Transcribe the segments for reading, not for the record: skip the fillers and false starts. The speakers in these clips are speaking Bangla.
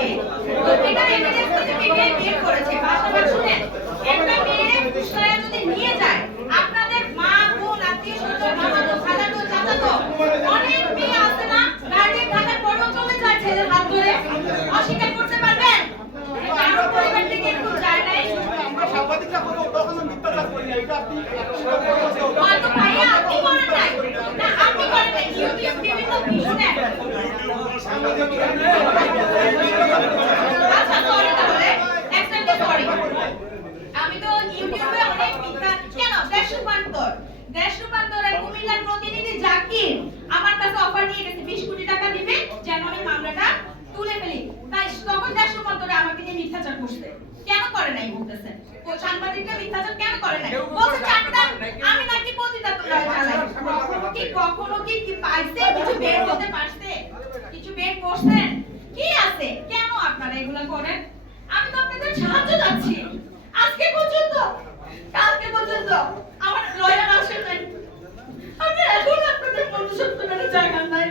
আজকে তো এটার এভিডেন্স তো মিডিয়া বের করেছে বাস্তবে শুনেন একটা মেয়ে পুষ্করে যদি নিয়ে যায় আপনাদের মা বোন আত্মীয়স্বজন মামাতো খালাতো চাচাতো অনেক মেয়ে আছে না গার্ডিয়ান থাকার পরেও চলে যায় ছেলের হাত ধরে অস্বীকার করতে পারবেন কারণ পরিবার থেকে একটু যায় নাই সাংবাদিকরা কোনো কখনো মিথ্যাচার করি না এটা আপনি হয়তো ভাইয়া আপনি করেন নাই না আপনি করেন নাই ইউটিউব বিভিন্ন শুনে আচ্ছা সরি তাহলে এক্সট্রা সরি আমি তো ইউটিউবে অনেক মিথ্যা কেন দেশ রূপান্তরের কুমিল্লার প্রতিনিধি জাকির আমার কাছে অফার নিয়ে গেছে 20 কোটি টাকা দিবে যেন আমি মামলাটা তুলে ফেলি তাই তখন দেশ রূপান্তরে আমাকে নিয়ে মিথ্যাচার করছে কেন করে নাই বলতেছেন ও সাংবাদিকরা মিথ্যাচার কেন করে নাই বলছে চারটা আমি নাকি পতিতাত্ত্ব চালাই কখনো কি পাইছে কিছু বের করতে পারছে কিছু বের করছেন কি আছে কেন আপনারা এগুলা করেন আমি তো আপনাদের সাহায্য চাচ্ছি আজকে পর্যন্ত কালকে পর্যন্ত আমার লয়ার আসে নাই আমি এখন আপনাদের মনুষ্যত্বের জায়গা নাই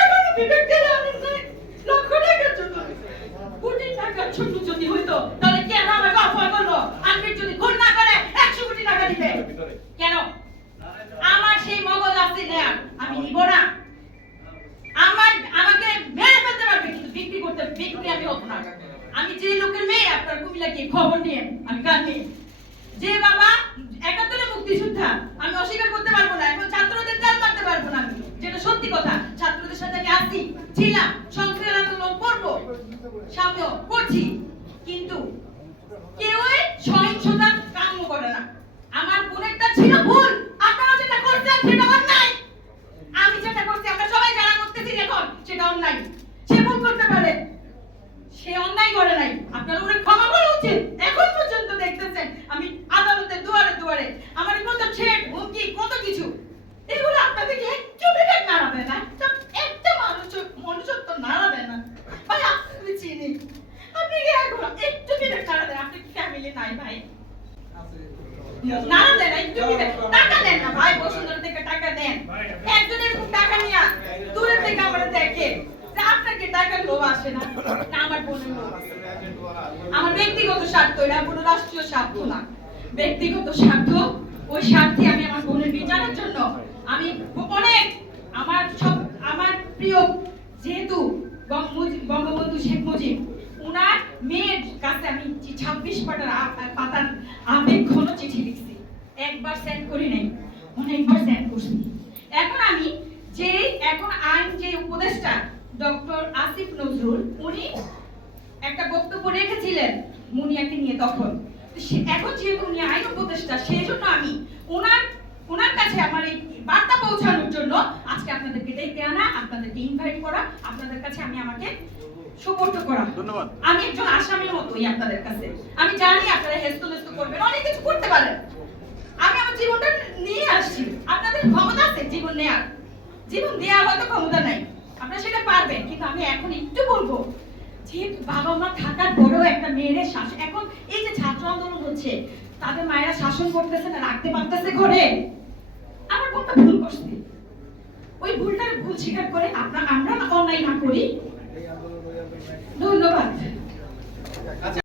এখন বিবেকের আনন্দ নাই লক্ষ টাকার জন্য কোটি টাকার জন্য যদি হইতো তাহলে কেন আমাকে অফার করবো আপনি যদি খুন না করে 100 কোটি টাকা দিবে কেন আমার সেই মগজ আছে না আমি নিব না আমাকে মেরে ফেলতে পারবে কিন্তু বিক্রি আমি হব না আমি যে লোকের মেয়ে আপনার কুমিল্লাকে খবর নিয়ে আমি কান নিয়ে যে বাবা 71 মুক্তিযোদ্ধা আমি অস্বীকার করতে পারবো না এখন ছাত্রদের জাল মারতে পারবো না আমি যেটা সত্যি কথা ছাত্রদের সাথে আমি আছি ছিলাম সংস্কার আন্দোলন করব সামনেও করছি কিন্তু কেউই সহিংসতা কাম্য করে না আমার বোনেরটা ছিল ভুল আপনারা যেটা করছেন সেটা অন্যায় আমি যেটা করছি আমরা সবাই যারা করতেছি এখন সেটা অন্যায় সে ভুল করতে পারে সে অন্যায় করে নাই আপনারা ওরে ক্ষমা করা উচিত এখন পর্যন্ত দেখতেছেন আমি আদালতের দুয়ারে দুয়ারে আমার কত ছেট হুমকি কত কিছু এগুলো আপনাদেরকে একটু বিবেক নাড়াবে না একটা মনুষ্যত্ব নাড়াবে না ভাই আপনি চিনি আপনি কি এখন একটু বিবেক নাড়াবেন আপনি ফ্যামিলি নাই ভাই না দেন একটু বিবেক টাকা দেন না ভাই বসুন্ধরা থেকে টাকা দেন একজন এরকম টাকা নিয়ে দূরে থেকে আমরা দেখে আপনাকে টাকার লোভ আসে না না আমার বোনের লোভ আসে আমার ব্যক্তিগত স্বার্থ এটা কোনো রাষ্ট্রীয় স্বার্থ না ব্যক্তিগত স্বার্থ ওই স্বার্থে আমি আমার বোনের বিচারের জন্য আমি অনেক আমার প্রিয় যেহেতু বঙ্গবন্ধু শেখ মুজিব ওনার মেয়ের কাছে আমি 26 পাতার আবেগঘন চিঠি লিখছি একবার সেন্ড করি নাই অনেকবার সেন্ড করছি এখন আইন যে উপদেষ্টা ডক্টর আসিফ নজরুল উনি একটা বক্তব্য রেখেছিলেন মুনিয়াকে নিয়ে তখন এখন যেহেতু উনি আইন উপদেষ্টা সেই জন্য আমি ওনার কাছে আমার এই বার্তা পৌঁছানোর জন্য আজকে আপনাদেরকে ডেকে আনা আপনাদেরকে ইনভাইট করা আপনাদের কাছে আমি আমাকে সুপর্দ করা ধন্যবাদ আমি একজন আসামির মতোই আপনাদের কাছে আমি জানি আপনারা হেস্তনেস্ত করবেন অনেক কিছু করতে পারেন আমি আমার জীবনটা নিয়ে আসছি আপনাদের ক্ষমতা আছে জীবন নেয়ার জীবন দেওয়ার হয়তো ক্ষমতা নাই আপনারা সেটা পারবেন কিন্তু আমি এখন একটু বলবো যেহেতু বাবা মা থাকার পরেও একটা মেয়ের শাসন এখন এই যে ছাত্র আন্দোলন হচ্ছে তাদের মায়েরা শাসন করতেছে না রাখতে পারতেছে ঘরে আমার বোনটা ভুল করছে ওই ভুলটার ভুল স্বীকার করে আমরা অন্যায় না করি